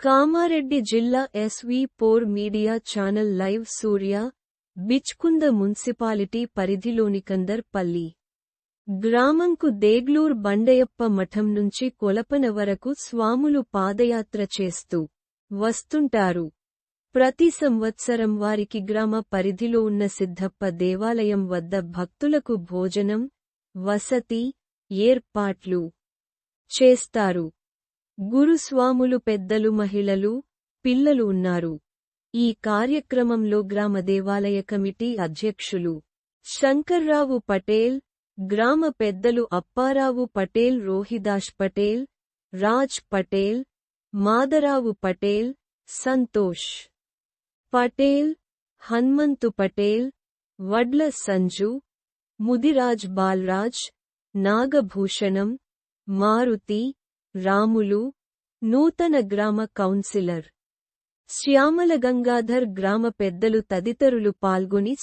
కామారెడ్డి జిల్లా SV4 media channel live సూర్య బిచ్కుంద మున్సిపాలిటీ పరిధిలోని కందర్పల్లి గ్రామంకు దేగ్లూర్ బండయప్ప మఠం నుంచి కొలపన వరకు స్వాములు పాదయాత్ర చేస్తూ వస్తుంటారు. ప్రతి సంవత్సరం వారికి గ్రామ పరిధిలో ఉన్న సిద్ధప్ప దేవాలయం వద్ద భక్తులకు భోజనం, వసతి ఏర్పాట్లు చేస్తారు. గురుస్వాములు పెద్దలు, మహిళలు, పిల్లలు ఉన్నారు. ఈ కార్యక్రమంలో గ్రామ దేవాలయ కమిటీ అధ్యక్షులు శంకర్రావు పటేల్, గ్రామ పెద్దలు అప్పారావు పటేల్, రోహిదాస్ పటేల్, రాజ్ పటేల్, మాదరావు పటేల్, సంతోష్ పటేల్, హన్మంతు పటేల్, వడ్ల సంజు, ముదిరాజ్ బాల్రాజ్, నాగభూషణం, మారుతి, రాములు, నూతన గ్రామ కౌన్సిలర్ శ్యామల గంగాధర్, గ్రామ పెద్దలు తదితరులు పాల్గొని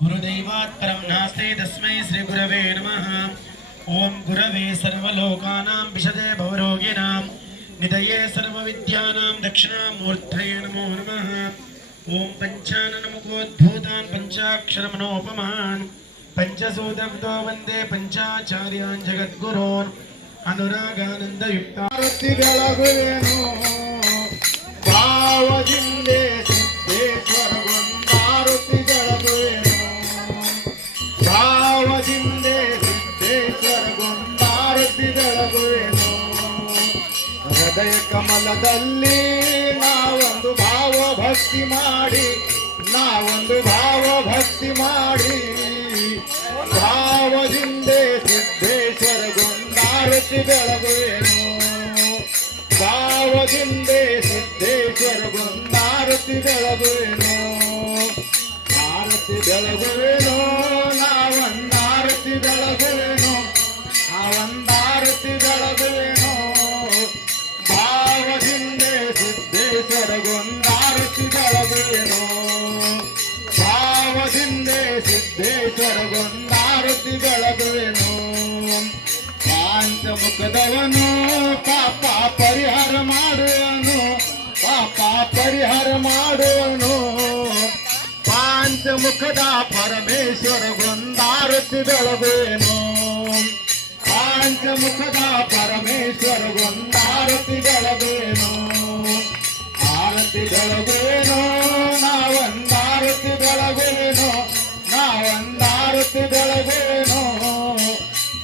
गुरुदैवात् परं नास्ति तस्मै श्री गुरवे नमः। ओम गुरवे सर्वलोकानां विशदे भवरोगिणां निधये सर्वविद्यानां दक्षिणामूर्तये नमो नमः। ओम पंचाननमुखोद्भूतान् पंचाक्षरमनोपमान् पंचसूत्रकृतो वन्दे पंचाचार्यान् जगद्गुरोन् अनुरागानन्दयुक्तारतिगळगुवेनो भावजिन्दे सिद्धेश्वर ಗೊಂದಾರತಿಗळगुवेनो भावजिन्दे सिद्धेश्वर ಗೊಂದಾರತಿಗळगुवेनो ಹೃದಯ ಕಮಲದಲ್ಲಿ ನಾವೊಂದು ಭಾವ ಭಕ್ತಿ ಮಾಡಿ ಭಾವದಿಂದೆ ಸಿದ್ದೇಶ್ವರ ಗೊಂದಾರತಿ ಬೆಳಗುವೆನು ಭಾವದಿಂದೆ ಸಿದ್ದೇಶ್ವರ ಗೊಂದಾರತಿ ಬೆಳಗುವೆನು ಆರತಿ ಬೆಳಗುವೆನು ನಾವೊಂದಾರತಿ ಬೆಳಗುವೆನು ಬೆಳಗುವೆನು ಭಾವದಿಂದೆ ಸಿದ್ದೇಶ್ವರ ಗೊಂದಾರತಿ ಬೆಳಗುವೆನು ಭಾವದಿಂದೆ ಸಿದ್ದೇಶ್ವರ ಗೊಂದಾರತಿ ಬೆಳಗುವೆನು ಪಾಂಚಮುಖದವನು ಪಾಪ ಪರಿಹಾರ ಮಾಡುವನು ಪಾಂಚಮುಖದ ಪರಮೇಶ್ವರ ಗೊಂದಾರತಿ ಬೆಳಗುವೆನು ಪಾಂಚಮುಖದ ಪರಮೇಶ್ವರ ಗೊಂದಾರತಿ ಬೆಳಗುವೆನು ಆರತಿ ಬೆಳಗುವೆನು ನಾವೊಂದಾರತಿ ಬೆಳಗುವೆನು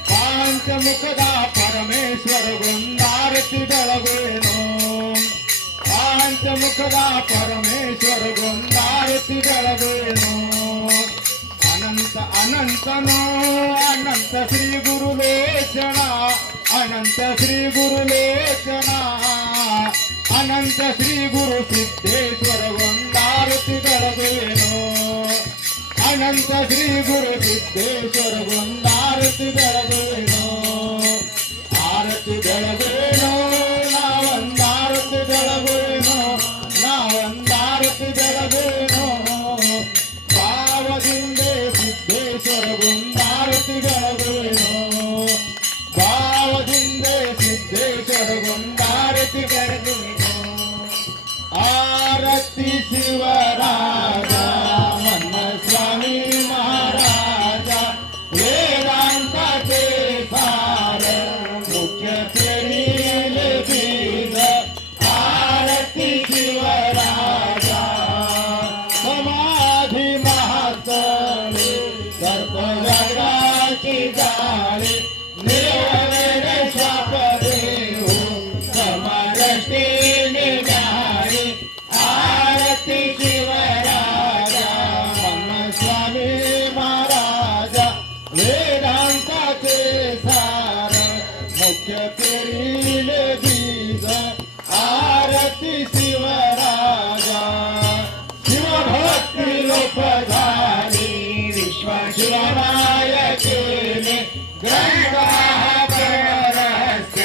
ಪಾಂಚಮುಖದ ಪರಮೇಶ್ವರ ಗೊಂದಾರತಿ ಬೆಳಗುವೆನು ಪಾಂಚಮುಖದ ಪರಮೇಶ್ವರ ಗೊಂದಾರತಿ ಬೆಳಗುವೆನು ಅನಂತನೋ ಅನಂತ ಶ್ರೀ ಗುರುಲೋಚನ अनंत श्री गुरु सिद्धेश्वर वंदारती ಬೆಳಗುವೆನು अनंत श्री गुरु सिद्धेश्वर वंदारती ಬೆಳಗುವೆನು आरती ಬೆಳಗುವೆನು ನಾವಂದಾರತಿ ಬೆಳಗುವೆನು ನಾವಂದಾರತಿ ಬೆಳಗುವೆನು ಭಾವದಿಂದ ಸಿದ್ದೇಶ್ವರ ವೃಂದಾರತಿ ಬೆಳಗುವೆನು ಭಾವದಿಂದ ಸಿದ್ದೇಶ್ವರ ವೃಂದಾರತಿ ಬೆಳಗುವೆನು आरती शिवराजा मन स्वामी महाराजा वेदांताचे सार मुख्य पेरीले बीज आरती शिवराजा समाधी महात्मे सर्पवर्गाची जाळे निर्वरे स्वाप देऊ समरष्टीने जाळे आरती शिवराजा मन स्वामी महाराजा वेदांताचे सार मुख्य पेरीले बीज आरती शिवराजा शिवभक्ती लोप झाली विश्व शिवनायकेने ग्रंथाभरणस्य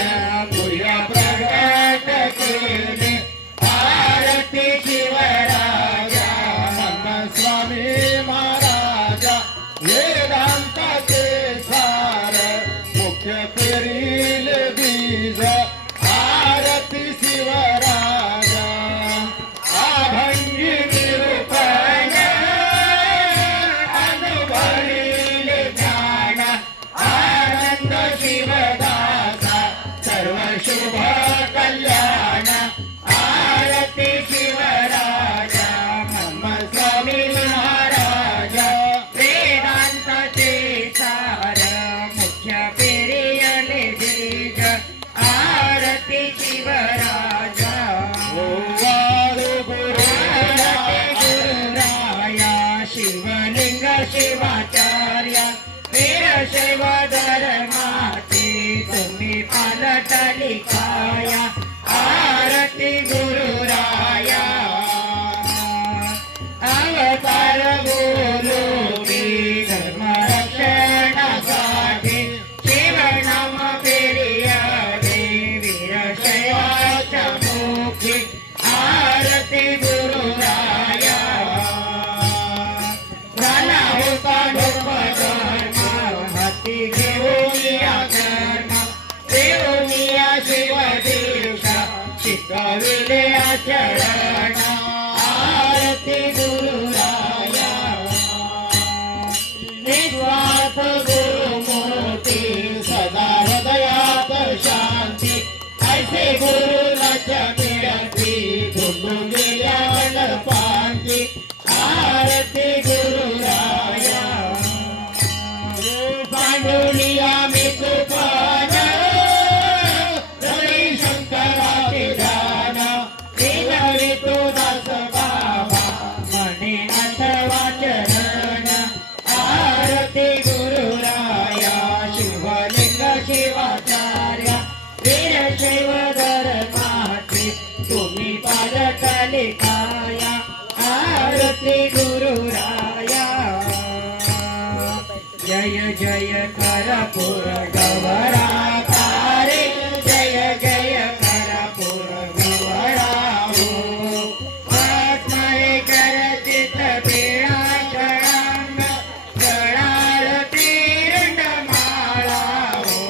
पुर्या प्रगट केले आरती शिवराजा मन स्वामी महाराजा वेदांताचे सार मुख्य पेरील बीज आरती शिवराजा अभंगी निरूपण अनुभवील ज्ञान आनंद शिवदासा सर्व शुभ कल्याण आरती शिवराजा मम स्वामी महाराजा वेदांताचे सार मुख्य पेरियले बीज आरती शिवराजा गुरुराया शिवलिंग शिवाचार्य वीरशैव धर्माची तुम्ही पालटली काया आरती गुरुराया अवतार बोलूनी धर्म रक्षणासाठी शिवनाम पेरियाने वीरशैवाच्या मुखी आरती गुरुराया झाला होता लोक धर्म हाती घेऊन या धर्म देऊन या शिव दीक्षा शिकविले आचरण आरती गुरुराया निस्वार्थ गुरुमूर्ती सदा हृदयात शांती ऐसे गुरुराच्या मिळती धुंडून गेल्या पांती आरती गुरुराया पांडुलिया मी तुफान रवी शंकराचे ध्यान विनवी तो दास बाबा म्हणे अथवा चरण आरती गुरुराया शिवलिंग शिवाचार्य वीरशैव धर्माचे तुम्ही पालटले काया आरती गुरुराया जय जय करपूर गवरा तारे जय जय करपूर गवरा हो आत्मये करचित पीळा षडांग गळारती रुंडमाळा हो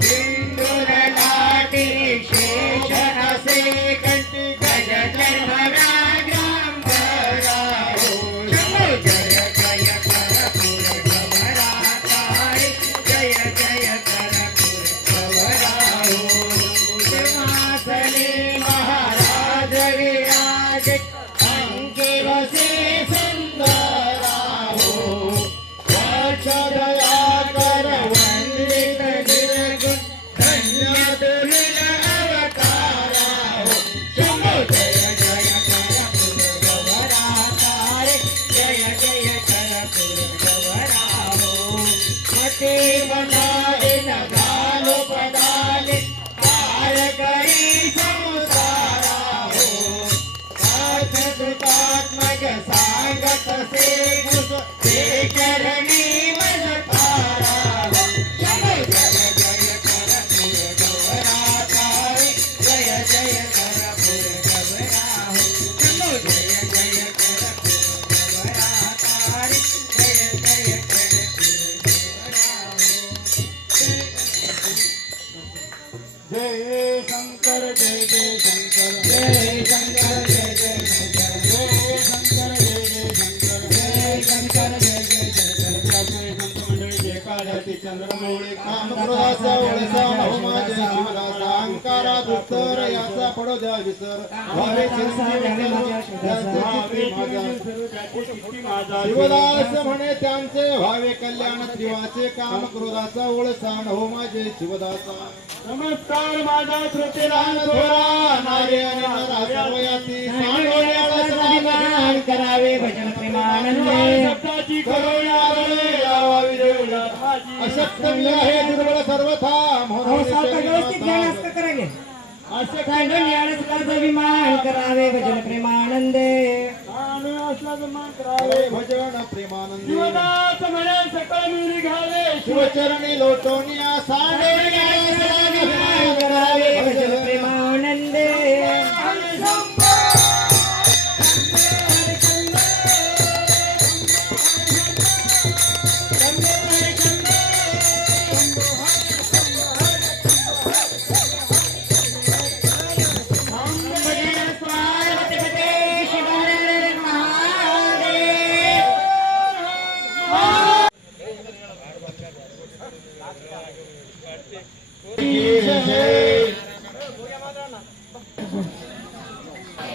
सिंदूर लाटी शेष असे कंठी गज जन्मरागांबरा हो शंभो जय जय करपूर गवरा तारे जय ते चरणी मन तारा हो. जय जय जय करपूर गौराताई, जय जय करपूर गौरा हो. शंभो जय जय करपूर गौराताई, जय जय करपूर गौरा हो. जय शंकर जय जय शंकर, जय शंकर जय जय शंकर, जय शंकर जय जय शंकर, जय शंकर जय जय शंकर. संत मंडळी जय काढती चंद्रमौळी, काम क्रोधाचा ओळसा नवमा जय शिवदासा. अहंकारा दुस्तर याचा पडो द्या विसर, व्हावे शिवदास म्हणे त्यांचे व्हावे कल्याण त्रिवाचे. काम क्रोधाचा ओळसा नवमा जय शिवदासा. नमस्कार माझा श्रोतेरान थोरा, नारी आणि नरा सर्वयाती सांडोळ्याला करावे भजन प्रेमानंदे. शब्दाची करुणा रे लावावी देऊला, अशक्त मी आहे दुर्बळ सर्वथा. व्यवस्थित ध्यान असं करावे, असे अभिमान करावे भजन प्रेमानंदे. करावे भजन प्रेमानंदे. शिवदास म्हणे सकळ मी निघाले, शिवचरणी लोटोनिया सांडोळ्या अभिमान करावे भजन प्रेमानंदे.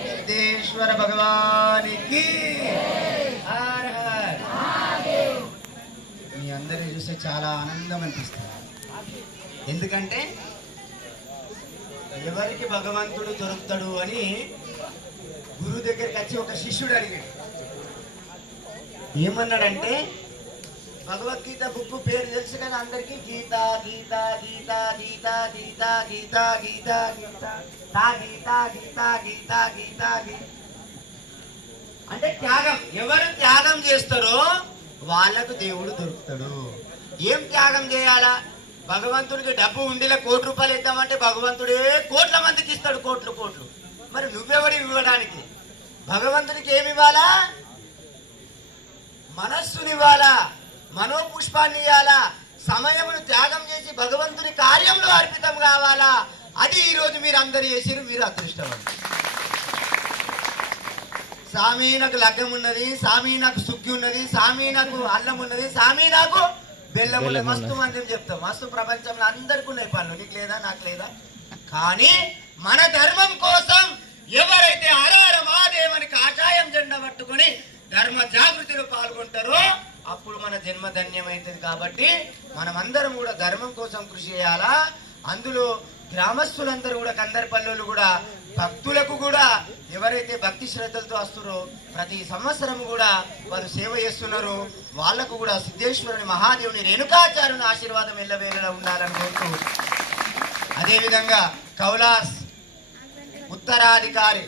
సిద్ధేశ్వర భగవానికి హర హర. మీ అందరిని చూస్తే చాలా ఆనందం అనిపిస్తుంది. ఎందుకంటే ఎవరికి భగవంతుడు దొరుకుతాడు అని గురువు దగ్గరికి వచ్చి ఒక శిష్యుడు అడిగాడు. ఏమన్నాడంటే, భగవద్గీత బుక్ పేరు తెలుసు కదా అందరికి, గీత గీత గీత గీత గీత గీత గీత గీత తా గీత గీత గీత గీత గీత అంటే త్యాగం. ఎవరు త్యాగం చేస్తారో వాళ్ళకు దేవుడు దొరుకుతాడు. ఏం త్యాగం చేయాలా? భగవంతుడికి డబ్బు ఉండిలో ₹1,00,00,000 ఇద్దామంటే భగవంతుడే కోట్ల మందికి ఇస్తాడు, కోట్లు కోట్లు. మరి నువ్వెవడి ఇవ్వడానికి? భగవంతుడికి ఏమి ఇవ్వాలా? మనస్సునివ్వాలా, మనోపుష్పాన్ని ఇవ్వాలా, సమయమును త్యాగం చేసి భగవంతుని కార్యంలో అర్పితం కావాలా. అది ఈరోజు మీరు అందరు చేసిరు, మీరు అదృష్టవంతులు. స్వామి నాకు లగ్గం ఉన్నది, స్వామి నాకు సుగ్గి ఉన్నది, స్వామి నాకు అల్లం ఉన్నది, స్వామి నాకు బెల్లం ఉన్నది. మస్తు మంది చెప్తాం, మస్తు ప్రపంచంలో అందరికీ ఉన్నాయి పనులు. నీకు లేదా, నాకు లేదా. కానీ మన ధర్మం కోసం ఎవరైతే హరహర మహాదేవుని కాషాయం జెండా పట్టుకొని ధర్మ జాగృతిలో పాల్గొంటారో అప్పుడు మన జన్మ ధన్యమైతుంది. కాబట్టి మనమందరం కూడా ధర్మం కోసం కృషి చేయాలా. అందులో గ్రామస్తులందరూ కూడా, కందర్పల్లులు కూడా, భక్తులకు కూడా ఎవరైతే భక్తి శ్రద్ధలతో వస్తున్నారో ప్రతి సంవత్సరం కూడా వారు సేవ చేస్తున్నారు. వాళ్లకు కూడా సిద్ధేశ్వరుని మహాదేవుని రేణుకాచార్యుని ఆశీర్వాదం ఎల్లవేళలా ఉండాలని కోరుతూ, అదేవిధంగా కౌలాస్ ఉత్తరాధికారి